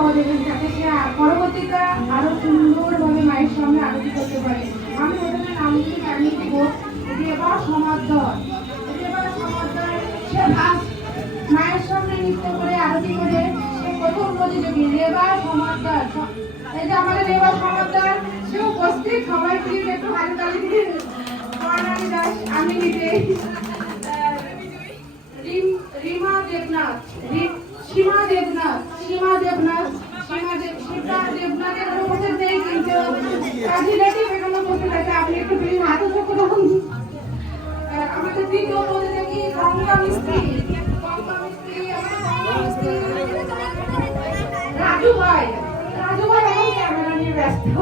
সহযোগিতা যাতে সে পরবর্তীতে আরো সুন্দরভাবে মায়ের সামনে আরতি করতে পারে। আমি ওদের নামগুলি জানিয়ে দিব। রেবা সমাদর, রেবা সমাদর সে মায়ের সামনে নৃত্য করে আরতি করে সে প্রথম প্রতিযোগী রেবা সমাদর। এই যে আমাদের রেবা সমাদর সে উপস্থিত, সবাই প্লিজ একটু হাতে তালি দিন। বর্ণালী দাস, আমি নিজে, রিমা দেবনাথ, সীমা দেবনাথ, সীমা দেবনাথ, সীমা দেবনাথের কোনো উপস্থিত নেই, কিন্তু রিলেটিভ এখানে উপস্থিত আছে। আপনি একটু প্লিজ হাতে চোখে রাখুন। আমাদের তৃতীয় প্রতিযোগী গঙ্গা মিস্ত্রি, রাজু ভাই, রাজু ভাই এখন ক্যামেরা নিয়ে ব্যস্ত।